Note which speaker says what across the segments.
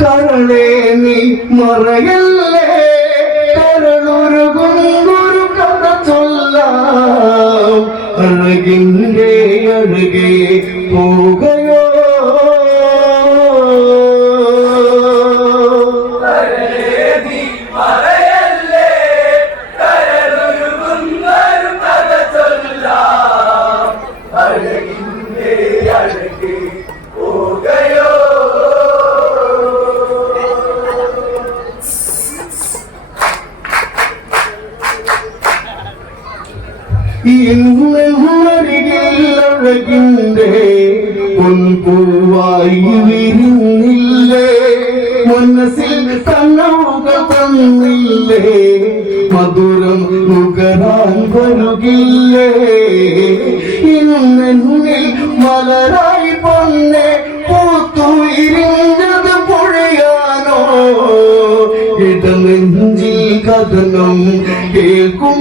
Speaker 1: കരളേ നീ മറയല്ലേ? കരളുരുകും ഒരു കഥ ചൊല്ലാം. അഴകിന്റെ അഴകേ പോകയോ? ഇന്നരികില്ലഴകിന്റെ തന്നില്ലേ മധുരം നുകരാൻ വരുകില്ലേ ഇന്നെന്നിൽ മലരായി പൊന്നെ പൂത്തുയിരിഞ്ഞത് പൊഴിയാനോ? ഇടനെഞ്ചിൽ കഥനം കേൾക്കുമോ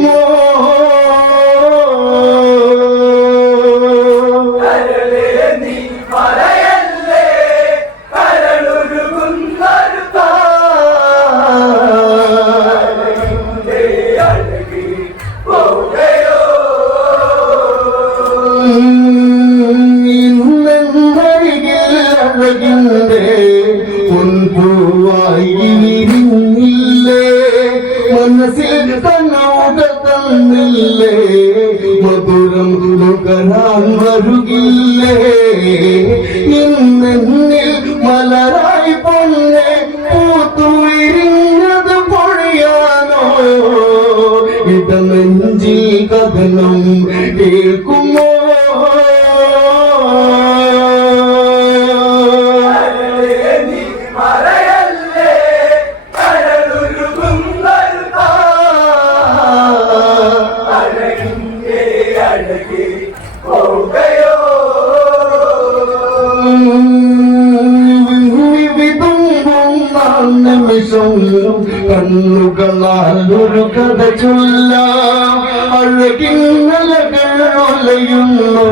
Speaker 1: ഇന്നെന്നിൽ മലരായി പൊന്നെ പൂത്തുയിരിഞ്ഞത് പൊഴിയാനോ? ഇടനെഞ്ചിൽ കഥനം കേൾക്കുമോ? നിമിഷം കണ്ണുകളാൽ ഒരു കഥ ചൊല്ലാം അഴകിന്നലകൾ ഒലയുന്നു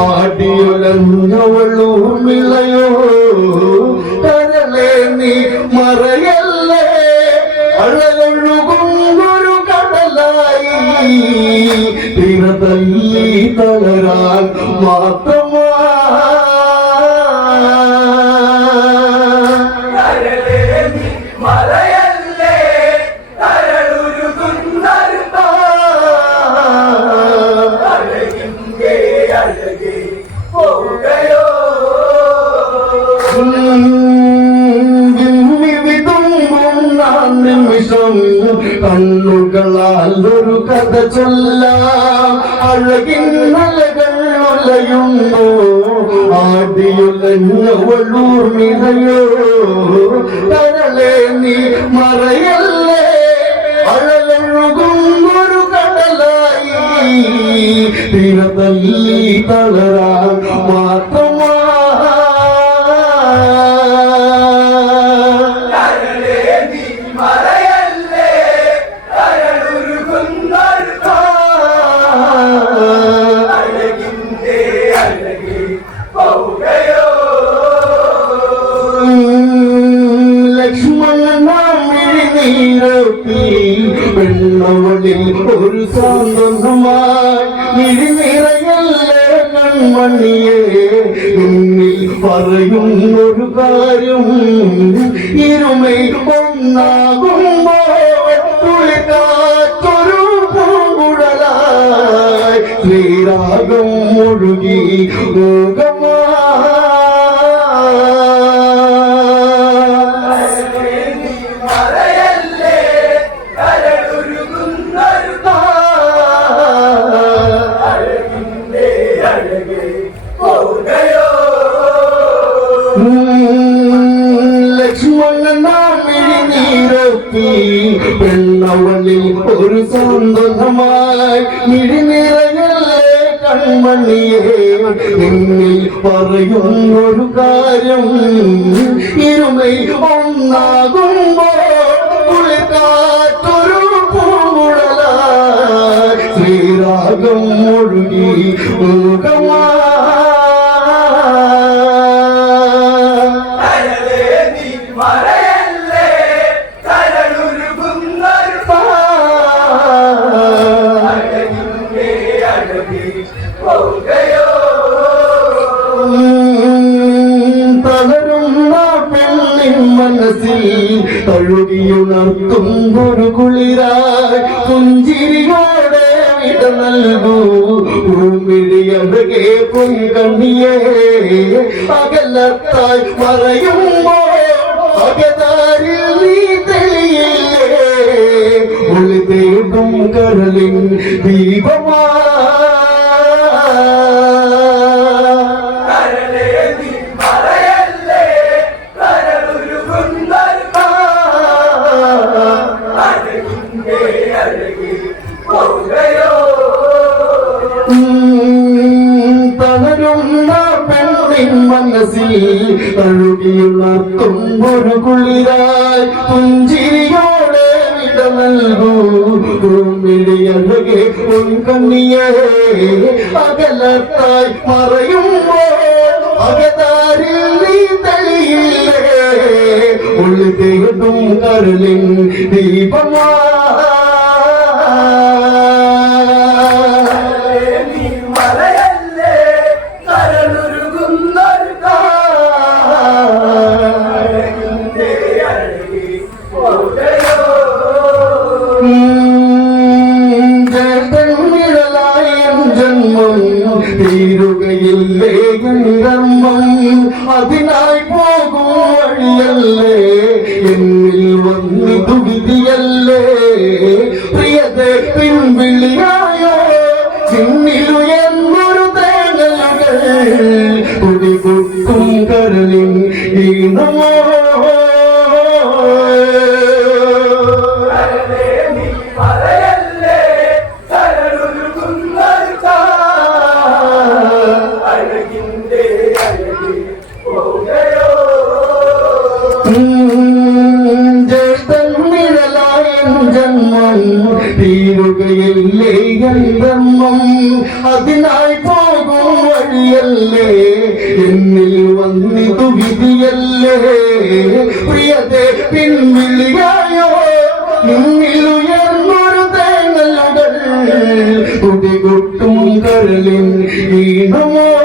Speaker 1: ആടിയുലഞ്ഞവളൂ മിളയോ കരലേ നീ മറയല്ലേ? അഴകൊഴുകും ഒരു കടലായി. തിരതല്ലി നിമിഷം കണ്ണുകളാൽ ഒരു കഥ ചൊല്ലാം. ഒലയുന്നു. ആടിയുലഞ്ഞവളൂർ മിനയോ കരളെ നീ മറയല്ലേ? അഴലൊഴുകും ഒരു കടലായി. തീരതല്ലി തളരാൻ മാത്രമാ മിഴിനിറയല്ലേ കൺമണിയെ? ഒരു കാര്യം ഇരുമൈ ഒന്നാകുമ്പോൾ തുളിക്കാത്തൊരു പൂങ്കുഴലായി ശ്രീരാഗം ഒഴുകി ഒരു സാന്ത്വനമായി മിഴിനിറയല്ലേ കൺമണിയെ നിന്നിൽ പറയും കാര്യം. ഇരുമൈ ഒന്നാകുമ്പോൾ മനസ്സിൽ തഴുകിയുണർത്തും ഒരു കുളിരായി. പുഞ്ചിരിയോടെ വിട നൽകൂ. ഭൂമിഴിയഴകെ പൊൻകണ്ണിയേ അകലത്തായി മറയുമ്പോ അകതാരിൽ നീ തെളിയില്ലേ? ഒളി തേടും കരളിൻ ദീപമാ. ഒരു കുളിരായി പുഞ്ചിരിയോടെ വിട നൽകൂ. ഭൂമിഴിയഴകെ കണ്ണിയേ അകലത്തായി മറയുമ്പോ അകതാരിൽ നീ തെളിയില്ലേ? ഉള്ളി തേടും കരളിൻ ദീപമാ തേങ്ങലുകൾ കുടികൊട്ടും കരളിൻ ഈണമോ
Speaker 2: കരളേ
Speaker 1: ധർമ്മം അതിനായി പോകും വഴിയല്ലേ? എന്നിൽ വന്നിതു വിധിയല്ലേ? പ്രിയത്തെ പിൻവിളിയായോ? നിന്നിൽ ഉയർന്നൊരു തേങ്ങലുകൾ കുടികൊട്ടും കരളിൽ ഈണമോ?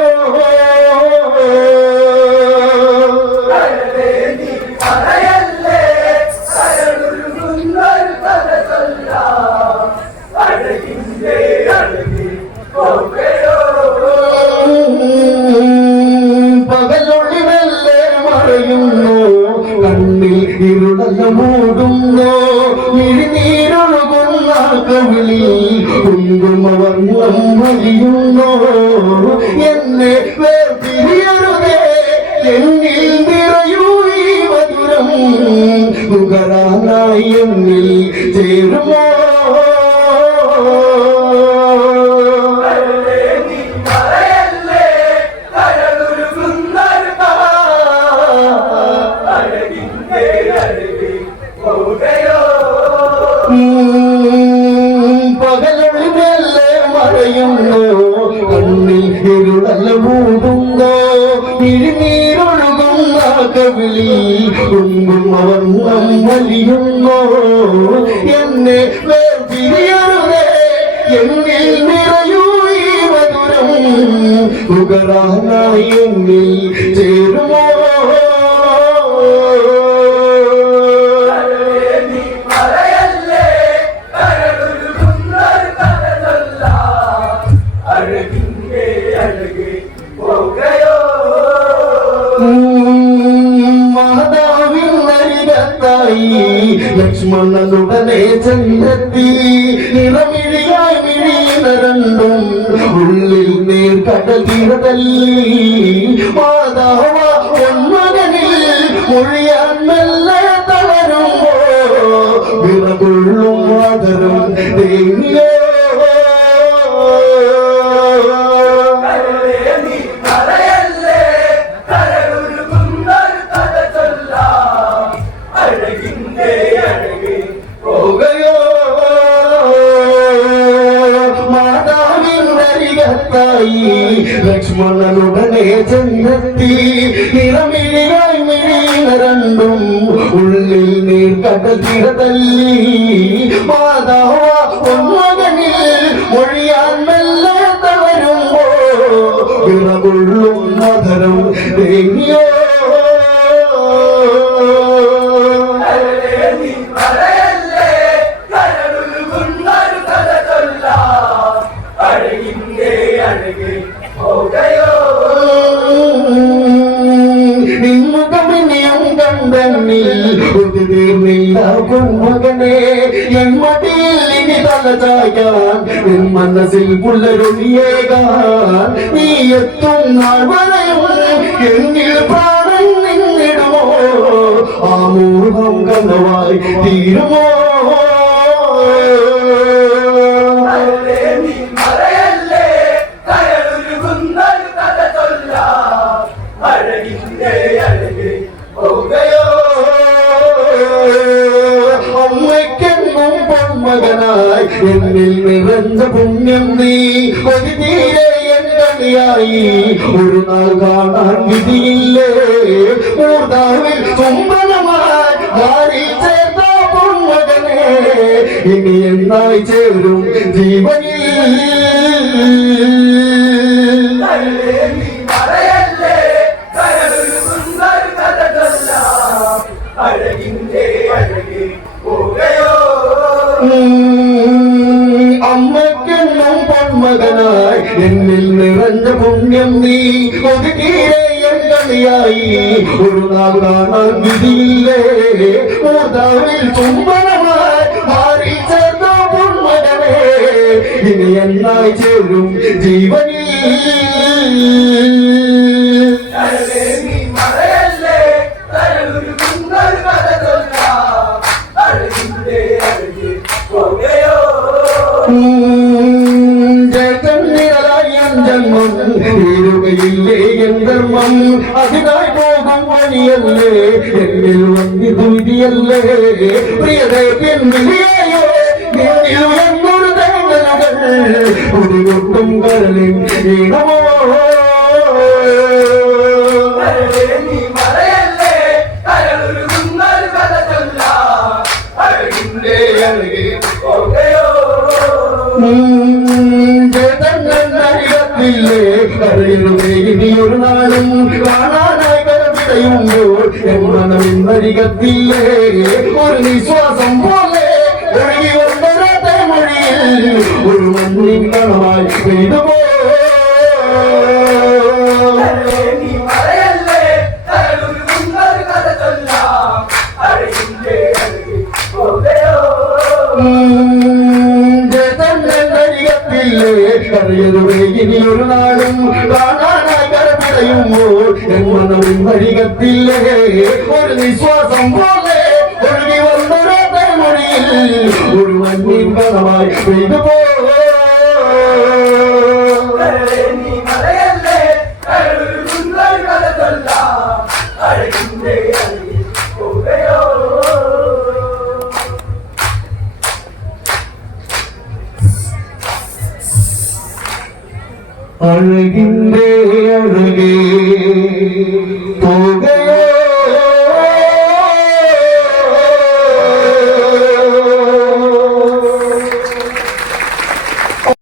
Speaker 1: നുകരാനായി ചേരുമോ? എന്നെ വേർപിരിയരുതേ. എന്നിൽ നിറയൂ ഈ മധുരം. നുകരാനായി എന്നിൽ ചേരുമോ?
Speaker 2: കരളേ
Speaker 1: ചെന്നെത്തി നിറമിഴിയായി മിഴിയുന്ന ഉള്ളിൽ നേർ കടലിടതല്ലി മാതാവ മകനിൽ മൊഴിയാൻ മെല്ലെ തളരുമ്പോ വിറകൊള്ളും ആദരം തേങ്ങിയോ കടത്തിടതല്ലി മാതാവ ഒന്നകനിൽ മൊഴിയാൻ മെല്ലാത്ത വരുമ്പോ വിറകൊള്ളും മധുരം തേങ്ങിയോ Oh ഇനി തല ചായ്ക്കാൻ എൻ മനസ്സിൽ പുള്ളരൊഴിയേകാൻ നീ എത്തും നാൾ വരെയും എന്നിൽ പ്രാണൻ നിന്നിടുമോ ആ മോഹം കനവായി തീരുമോ വിധിയില്ലേ മൂർധാവിൽ ചുംബനമായി മാറി ചേർത്ത പൊന്മകനെ. ഇനി എന്നായി ചേരും ജീവനിൽ? അമ്മക്കെന്നും പൊന്മകനായി എന്നിൽ നിറഞ്ഞ പുണ്യം നീ ഒരു എണ്ണയായി ഒരു നാൾ കാണാൻ വിധിയില്ലേ മൂർധാവിൽ ചുംബനമായി മാറി ചേർന്ന പൊന്മകനെ ഇനി എന്നായി ചേരും ജീവനിൽ
Speaker 2: അല്ലേ
Speaker 1: പോകും വഴിയല്ലേ എന്നിൽ വന്നി ദുരിയല്ലേ പ്രിയതേ പിന്നിലെയോ എന്നിൽ എന്നൊരു തേങ്ങലുകൾ കുടികൊട്ടും കരളിൽ ഈണമോ? കരയിലുമേ ഇനിയൊരു നാളും കാണാനായി കരപിടയുമ്പോൾ എന്നും ഇന്നരികത്തില്ലേ ഒരു നിശ്വാസം പോലെ ഒഴുകി വന്നൊരത്തെ മൊഴിയിൽ ഒരു മഞ്ഞിൻ പെയ്തു പെയ്തുപോ
Speaker 2: അല്ലേ നീ മറയല്ലേ കയറുരുകുന്നൊരു
Speaker 1: എമ്മനം വരികത്തില്ലേ ഒരു നിശ്വാസം പോലെ ഒഴുകി വന്നൊരത്തെ മൊഴിയിൽ ഒരു മഞ്ഞിൻ കണമായി പെയ്തുപോ
Speaker 2: അല്ലേ